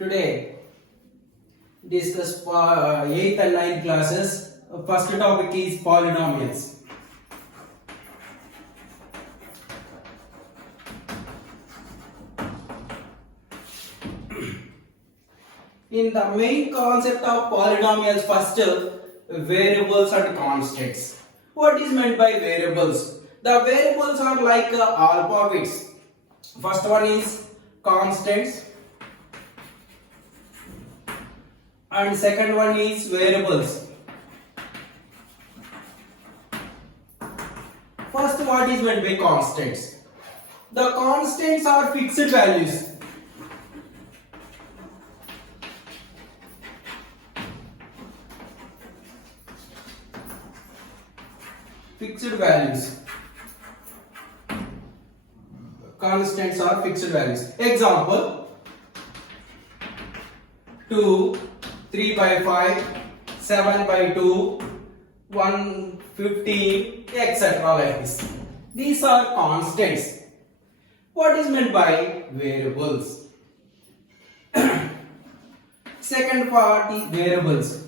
Today discuss 8th and 9th classes. First topic is polynomials. In the main concept of polynomials, first variables and constants. What is meant by variables? The variables are like alphabets. First one is constants and second one is variables. First, what is meant by constants? The constants are fixed values. Fixed values. Constants are fixed values. Example: 2, 3 by 5, 7 by 2, 1, 15, etc. like this. These are constants. What is meant by variables? Second part is variables.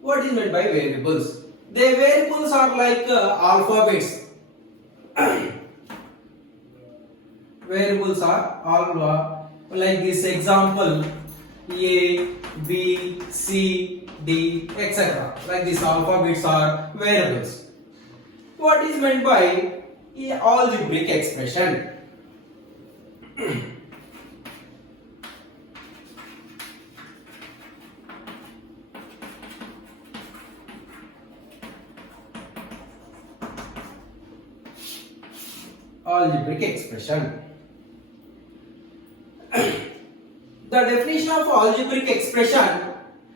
What is meant by variables? The variables are like alphabets. Variables are all like this. Example: A, B, C, D, etc. Like this, alphabets are variables. What is meant by algebraic expression? Algebraic expression. The definition of algebraic expression: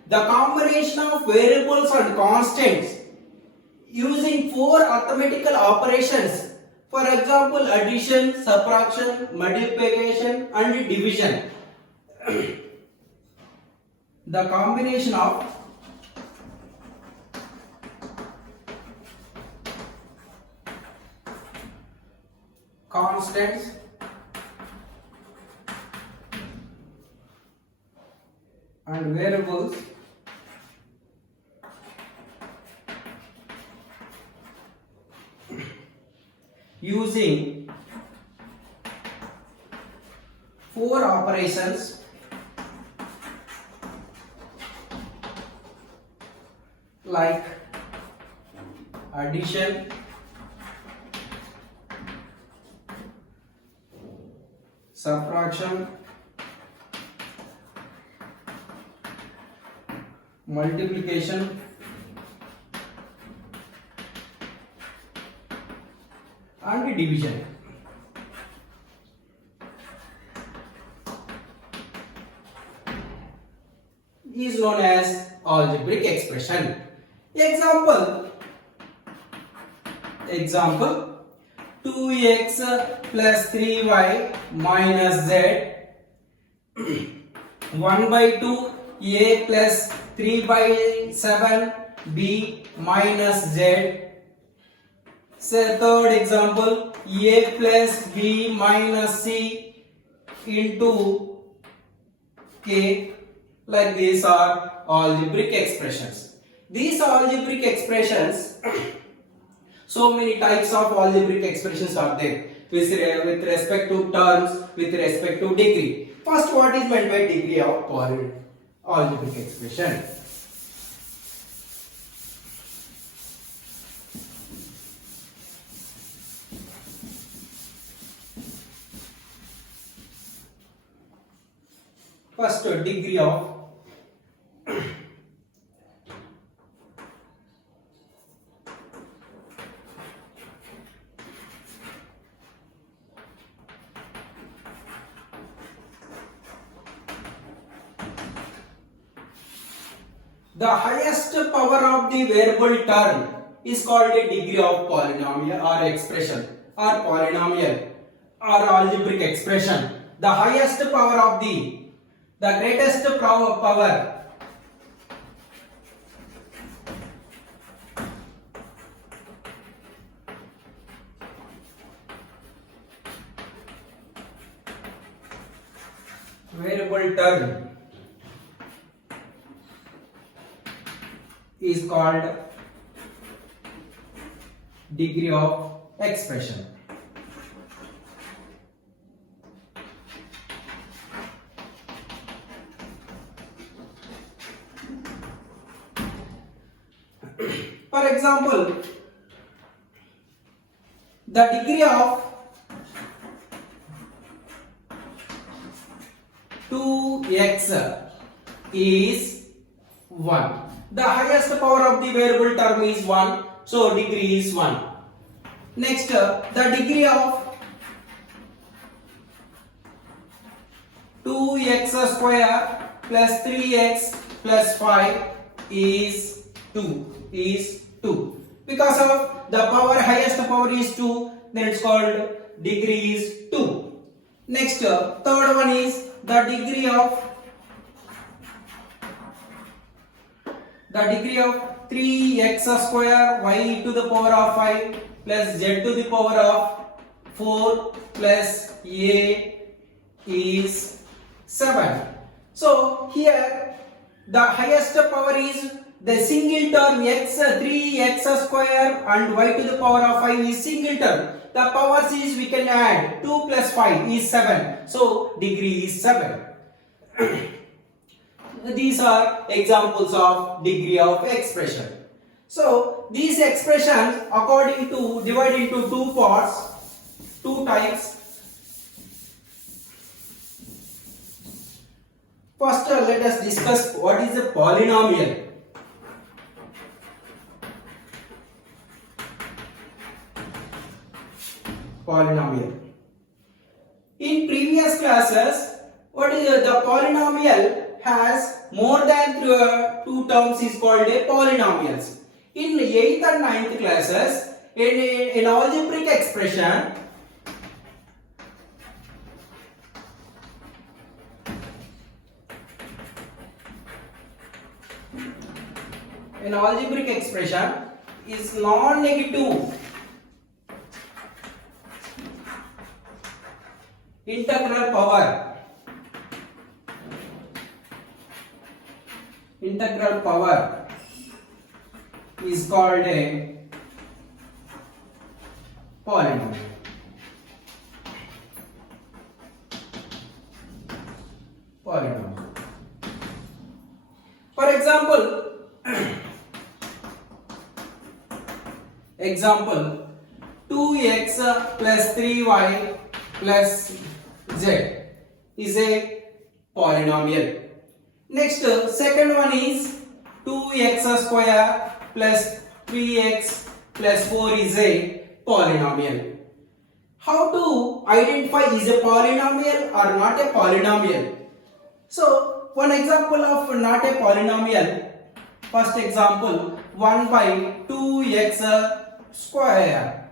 the combination of variables and constants using 4 arithmetical operations. For example, addition, subtraction, multiplication and division. The combination of constants and variables using 4 operations like addition, subtraction, multiplication and division. Is known as algebraic expression. Example: 2x plus 3y minus z, 1 by 2 a plus 3 by 7 b minus z. Say third example: a plus b minus c into k. Like these are algebraic expressions. These algebraic expressions, so many types of algebraic expressions are there with respect to terms, with respect to degree. First, what is meant by degree of algebraic expression? First, degree of the highest power of the variable term is called a degree of polynomial or expression or polynomial or algebraic expression. The highest power of the greatest power variable term is called degree of expression. For example, the degree of 2x is 1. The highest power of the variable term is 1, so degree is 1. Next, the degree of 2x square plus 3x plus 5 is 2. Because of the highest power is 2, then it's called degree is 2. Next, third one is the degree of 3x square y to the power of 5 plus z to the power of 4 plus a is 7. So here the highest power is the single term x, 3x square and y to the power of 5 is single term. The powers is we can add 2 plus 5 is 7. So degree is 7. These are examples of degree of expression. So these expressions divided into two parts, two types. First, let us discuss what is a polynomial. Polynomial. In previous classes, the polynomial has more than two terms is called a polynomials. In 8th and 9th classes, in algebraic expression, is non-negative integral power is called a polynomial. For example 2x plus 3y plus z is a polynomial. Next, second one is 2x square plus 3x plus 4 is a polynomial. How to identify is a polynomial or not a polynomial? So, one example of not a polynomial. First example, 1 by 2x square,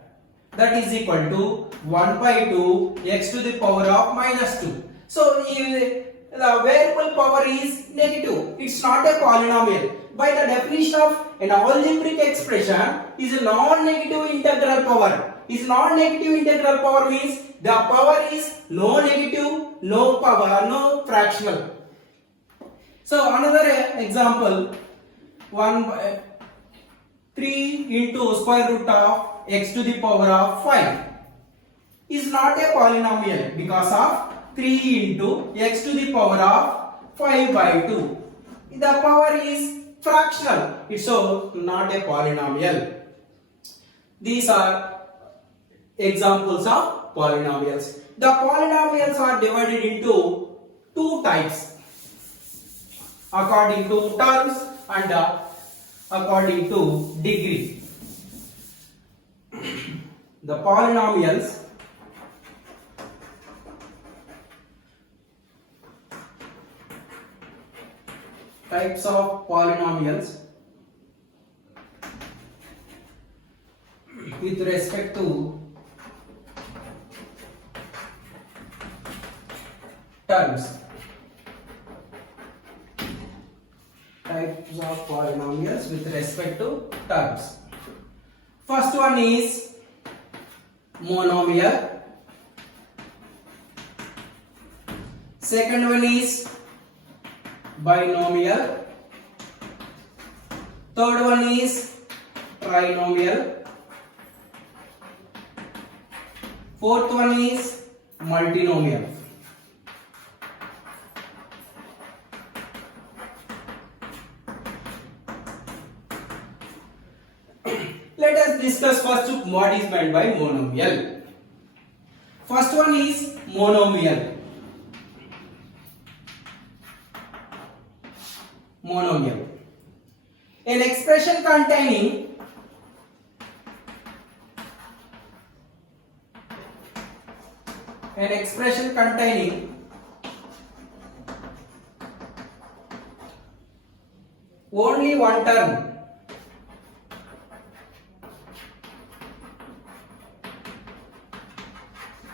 that is equal to 1 by 2 x to the power of minus 2. So, the variable power is negative. It's not a polynomial. By the definition of an algebraic expression, is a non-negative integral power. Is non-negative integral power means the power is no negative, no power, no fractional. So another example, 1 by 3 into square root of x to the power of 5 is not a polynomial because of 3 into x to the power of 5 by 2. The power is fractional. It's so not a polynomial. These are examples of polynomials. The polynomials are divided into two types according to terms and according to degree. The polynomials types of polynomials with respect to terms. Types of polynomials with respect to terms. First one is monomial. Second one is binomial. Third one is trinomial. Fourth one is multinomial. Let us discuss first what is meant by monomial. First one is monomial. Monomial. An expression containing only one term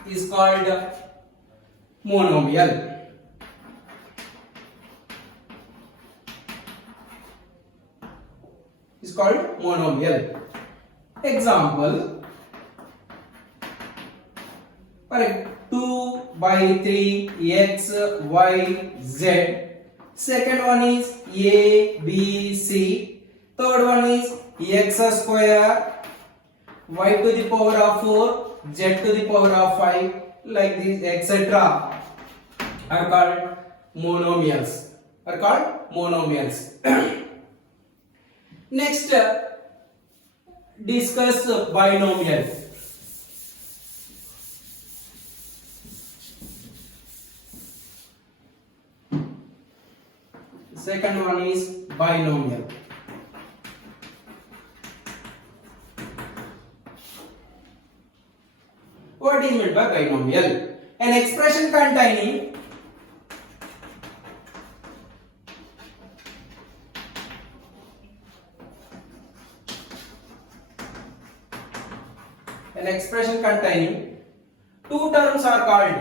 is called monomial. Is called monomial. Example, for 2 by 3 x, y, z. Second one is a, b, c. Third one is x square, y to the power of 4, z to the power of 5, like this, etc. are called monomials. Next, discuss binomial. Second one is binomial. What is meant by binomial? An expression containing two terms are called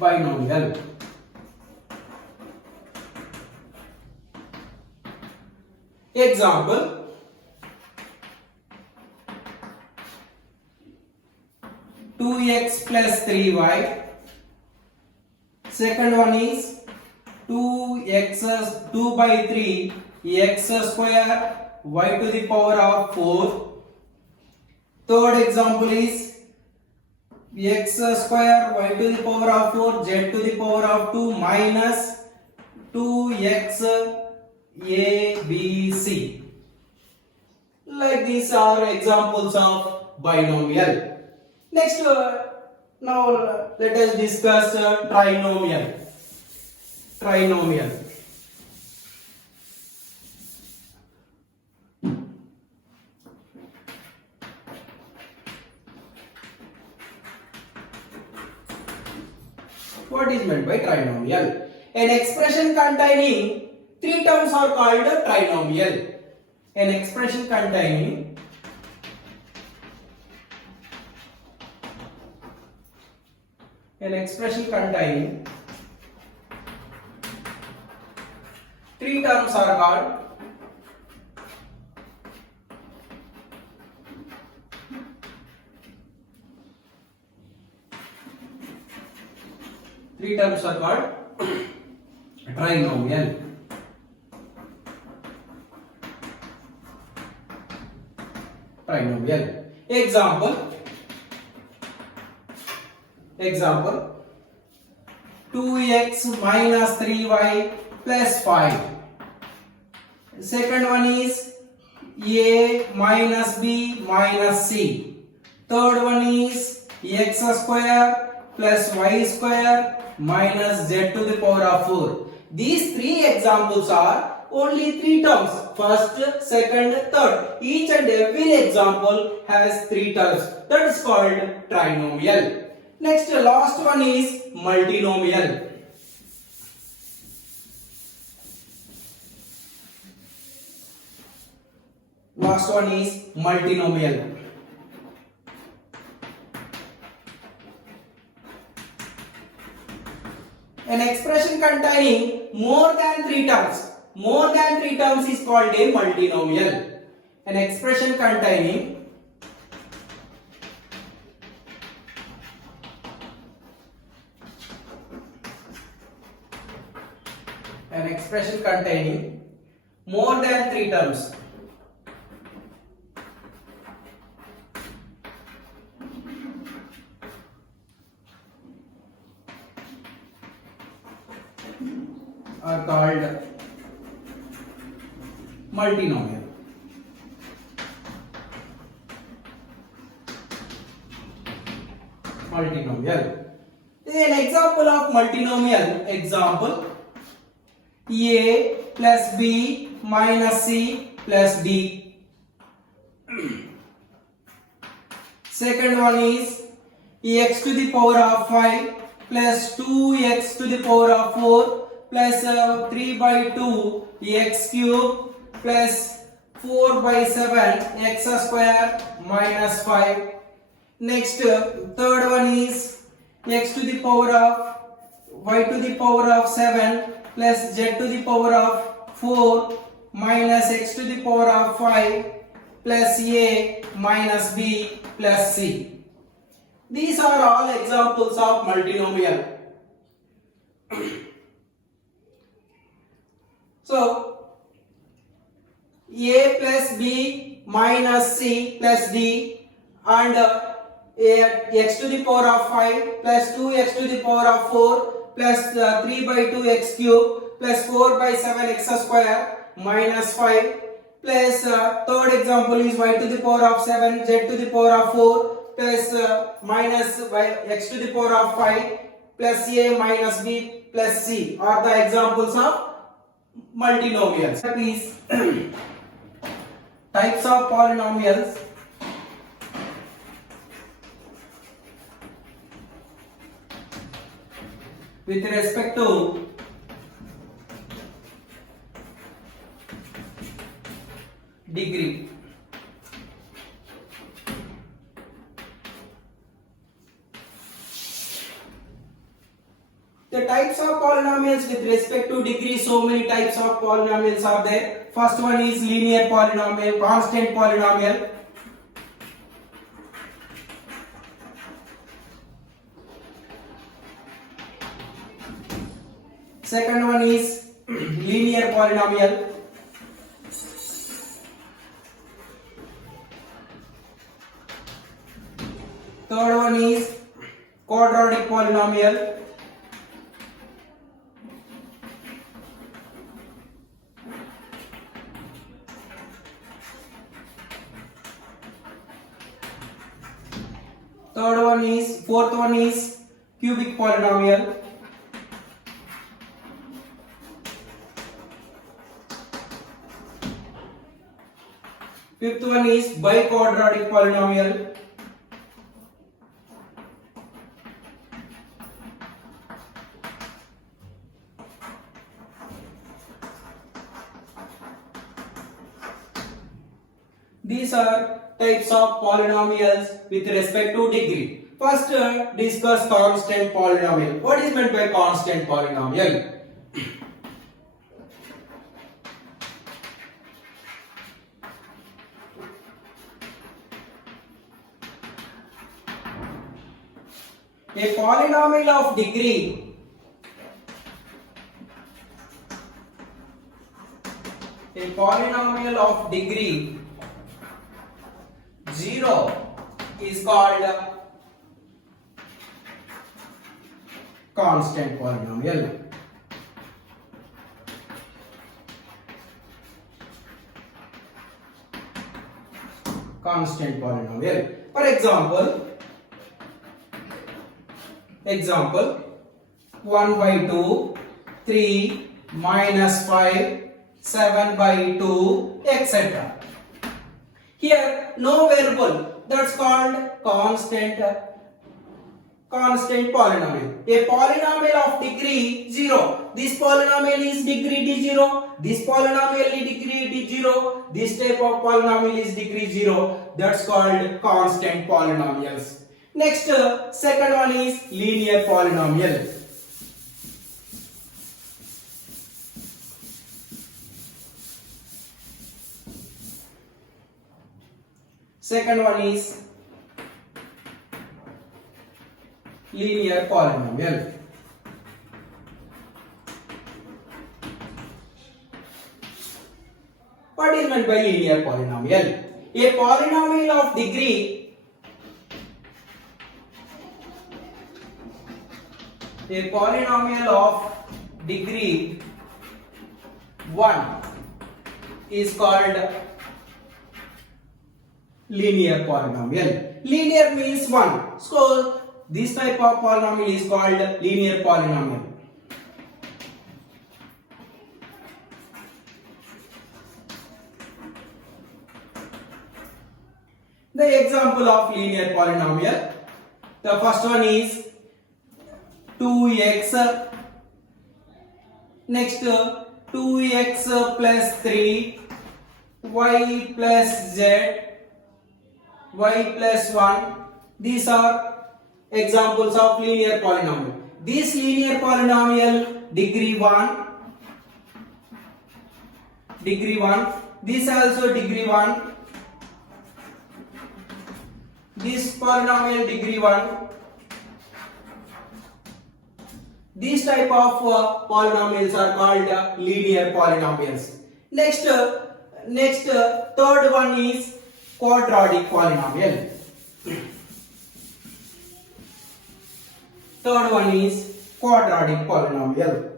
binomial. Example, two x plus 3y. Second one is 2 by 3 x square, y to the power of 4. Third example is x square, y to the power of 4, z to the power of 2 minus 2x a, b, c. Like these are examples of binomial. Next, now let us discuss trinomial. What is meant by trinomial? An expression containing three terms are called trinomial. An expression containing three terms are called trinomial. Example, 2x minus 3y plus 5. Second one is a minus b minus c. Third one is x square plus y square minus z to the power of 4. These three examples are only three terms: first, second, third. Each and every example has three terms. That is called trinomial. Next, last one is multinomial. An expression containing more than three terms is called a multinomial. an expression containing more than 3 terms. Are called multinomial. Multinomial. An example of multinomial, example a plus b minus c plus d. Second one is x to the power of 5 plus 2x to the power of 4 plus 3 by 2 x cube plus 4 by 7 x square minus 5. Next, third one is x to the power of y to the power of 7 plus z to the power of 4 minus x to the power of 5 plus a minus b plus c. These are all examples of multinomial. So, a plus b minus c plus d and x to the power of 5 plus 2x to the power of 4 plus 3 by 2 x cube plus 4 by 7 x square minus 5 plus third example is y to the power of 7 z to the power of 4 plus minus x to the power of 5 plus a minus b plus c are the examples of multinomials. That is types of polynomials. With respect to degree. The types of polynomials with respect to degree, so many types of polynomials are there. First one is linear polynomial, constant polynomial. Second one is linear polynomial. Third one is quadratic polynomial. Fourth one is cubic polynomial. Fifth one is biquadratic polynomial. These are types of polynomials with respect to degree. First, discuss constant polynomial. What is meant by constant polynomial? A polynomial of degree zero is called constant polynomial. Constant polynomial. For example 1 by 2, 3, minus 5, 7 by 2, etc. Here no variable, that's called constant polynomial. A polynomial of degree 0. This polynomial is degree 0. This polynomial is degree 0. This type of polynomial is degree 0. That's called constant polynomials. Next, second one is linear polynomial. Second one is linear polynomial. What is meant by linear polynomial? A polynomial of degree one is called linear polynomial. Linear means one. So this type of polynomial is called linear polynomial. The example of linear polynomial. The first one is 2x. Next 2x plus 3, y plus z, y plus 1. These are examples of linear polynomial. This linear polynomial degree 1. This also degree 1. This polynomial degree 1. These type of polynomials are called linear polynomials. Next, third one is quadratic polynomial. Third one is quadratic polynomial.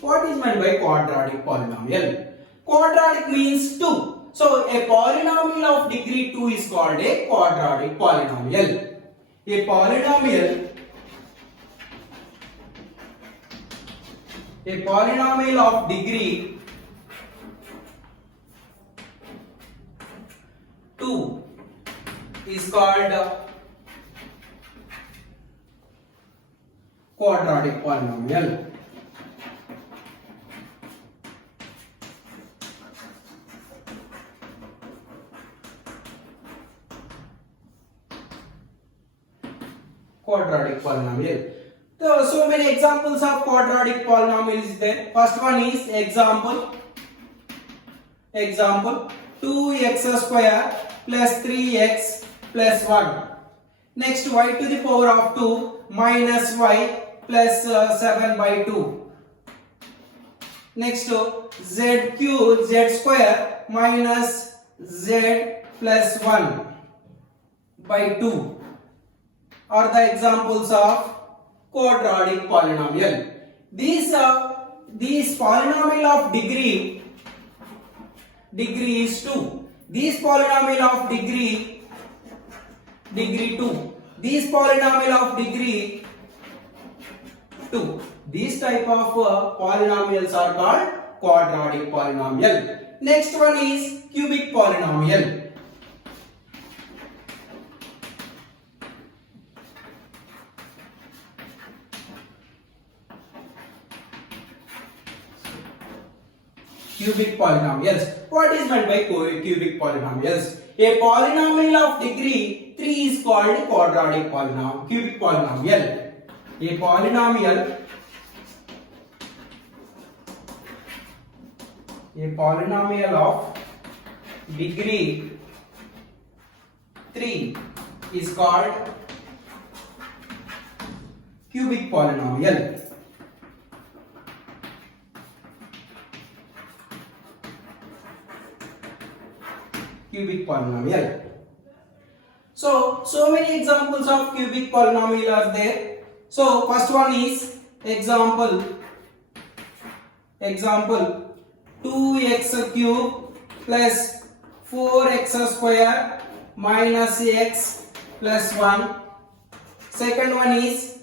What is meant by quadratic polynomial? Quadratic means 2. So a polynomial of degree 2 is called a quadratic polynomial. A polynomial of degree 2 is called quadratic polynomial. Quadratic polynomial. So many examples of quadratic polynomials is there. First one is example 2x square plus 3x plus 1. Next, y to the power of 2 minus y plus 7 by 2. Next, z square minus z plus 1 by 2 are the examples of quadratic polynomial. These polynomial of degree is 2. These polynomial of degree 2. These polynomial of degree 2. These type of polynomials are called quadratic polynomial. Next one is cubic polynomial. Cubic polynomials. What is meant by cubic polynomials? A polynomial of degree 3 is called quadratic polynomial. Cubic polynomial. A polynomial of degree 3 is called cubic polynomial. Cubic polynomial. So many examples of cubic polynomial are there. So first one is example 2x cube plus 4x square minus x plus 1. Second one is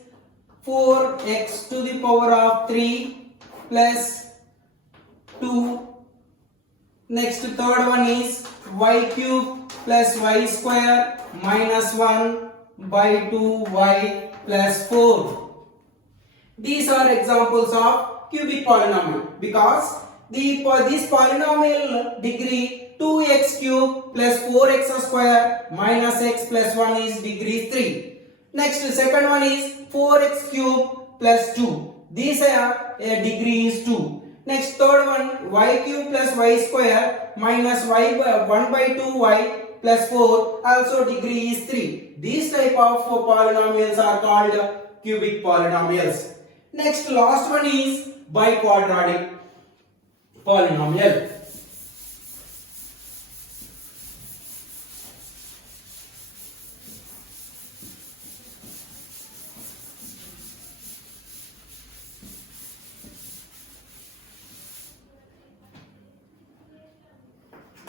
4x to the power of 3 plus 2. Next, third one is y cube plus y square minus 1 by 2y plus 4. These are examples of cubic polynomial because this polynomial degree 2x 2x cube plus 4x square minus x plus 1 is degree 3. Next second one is 4x cube plus 2. These are degree is 2. Next third one y cube plus y square minus y 1 by 2y plus 4 also degree is 3. These type of polynomials are called cubic polynomials. Next last one is biquadratic polynomial.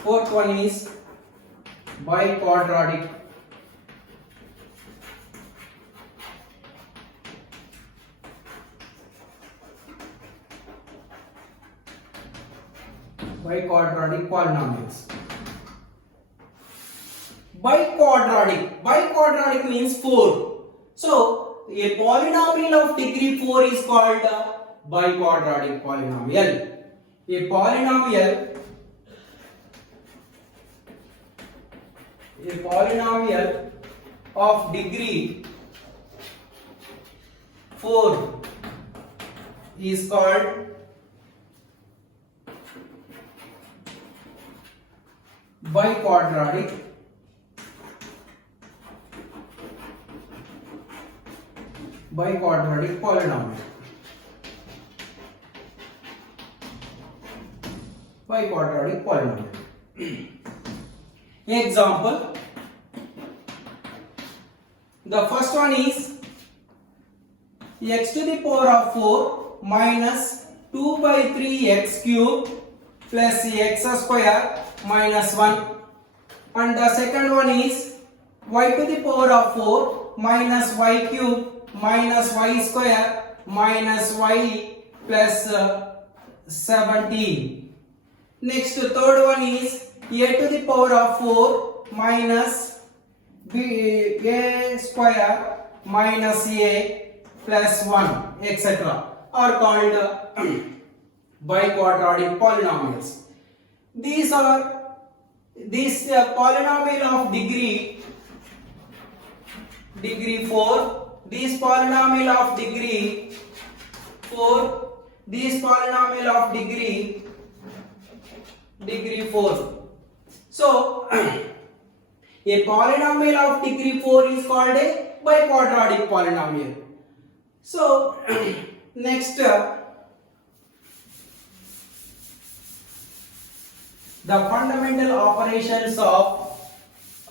Fourth one is biquadratic polynomials. Biquadratic means 4. So a polynomial of degree 4 is called a biquadratic polynomial. A polynomial of degree 4 is called biquadratic polynomial. Biquadratic polynomial. Example. The first one is x to the power of 4 minus 2 by 3 x cube plus x square minus 1, and the second one is y to the power of 4 minus y cube minus y square minus y plus 17. Next third one is a to the power of 4 minus a square minus a plus 1 etc. are called biquadratic polynomials. These polynomial of degree 4, these polynomial of degree 4, these polynomial of degree 4. So a polynomial of degree 4 is called a biquadratic polynomial. So next the fundamental operations of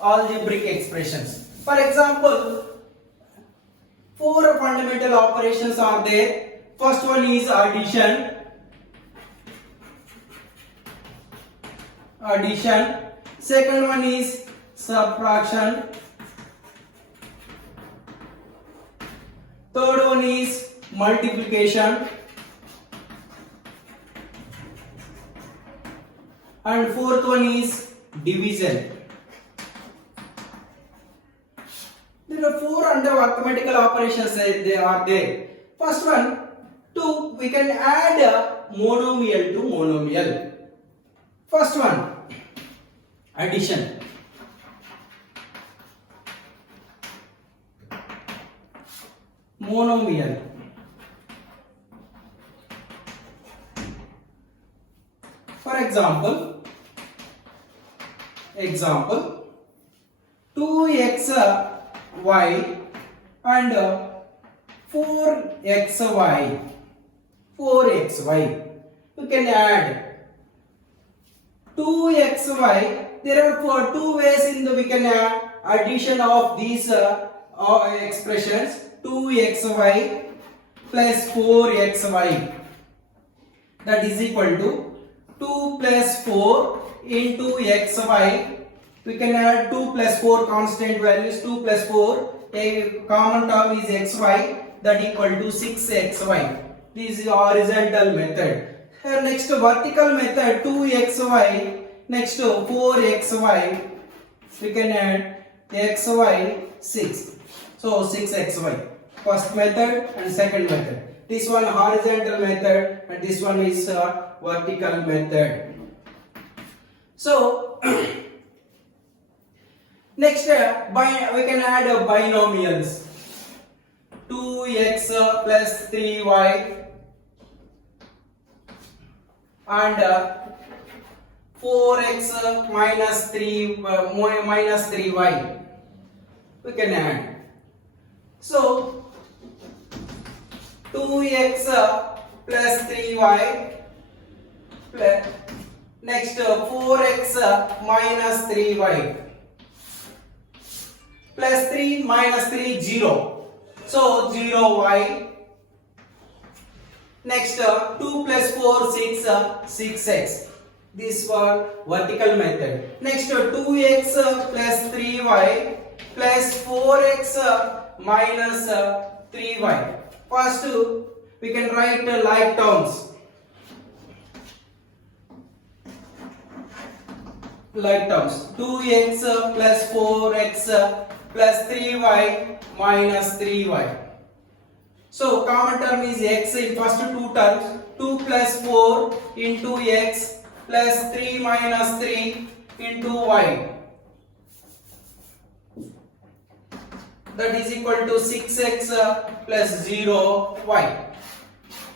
algebraic expressions. For example, 4 fundamental operations are there. First one is addition. Second one is subtraction. Third one is multiplication. And fourth one is division. There are 4 arithmetical operations they are there. First one, we can add a monomial to monomial. First one, addition. Monomial. For example, 2xy and 4xy. We can add 2xy. There are 2 ways in the we can add addition of these expressions. 2xy plus 4xy, that is equal to 2 plus 4 into xy. We can add 2 plus 4 constant values. 2 plus 4, a common term is xy, that equal to 6xy. This is horizontal method. Here next vertical method, 2xy, next 4xy, we can add xy 6. So 6xy. First method and second method. This one horizontal method and this one is vertical method. So Next, we can add binomials. 2x plus 3y and 4x minus 3y. We can add. So 2x plus 3y plus next 4x minus 3y plus 3 minus 3 0. So 0y. Next 2 plus 4 6 6x. This one vertical method. Next 2x plus 3y plus 4x minus 3y. First we can write like terms. Like terms. 2x plus 4x plus 3y minus 3y. So common term is x in first two terms. 2 plus 4 into x plus 3 minus 3 into y. That is equal to 6x plus 0y.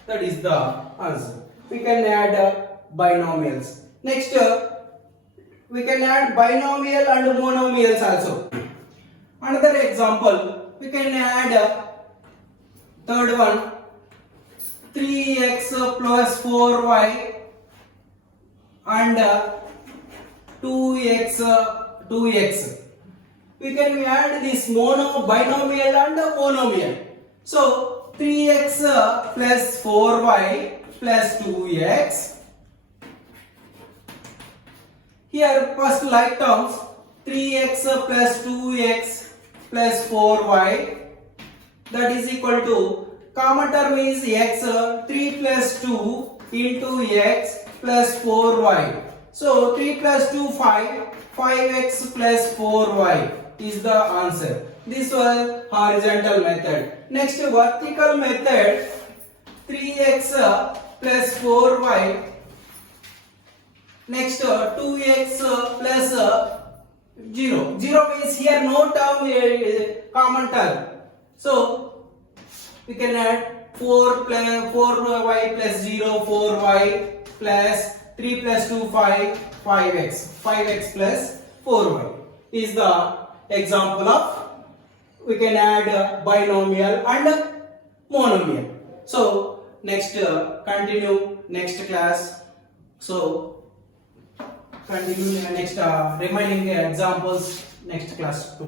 That is the answer. We can add binomials. Next, we can add binomial and monomials also. Another example, we can add third one, 3x plus 4y and 2x. We can add this binomial and monomial. So 3x plus 4y plus 2x. Here first like terms, 3x plus 2x plus 4y, that is equal to, common term is x, 3 plus 2 into x plus 4y. So 3 plus 2 5x plus 4y is the answer. This was horizontal method. Next vertical method, 3x plus 4y. Next 2x plus 0. 0 means here no term, common term. So we can add 4y plus 0 4y plus 3 plus 2 5x plus 4y is the example of we can add binomial and monomial. So next continue next class. So continue next remaining examples next class.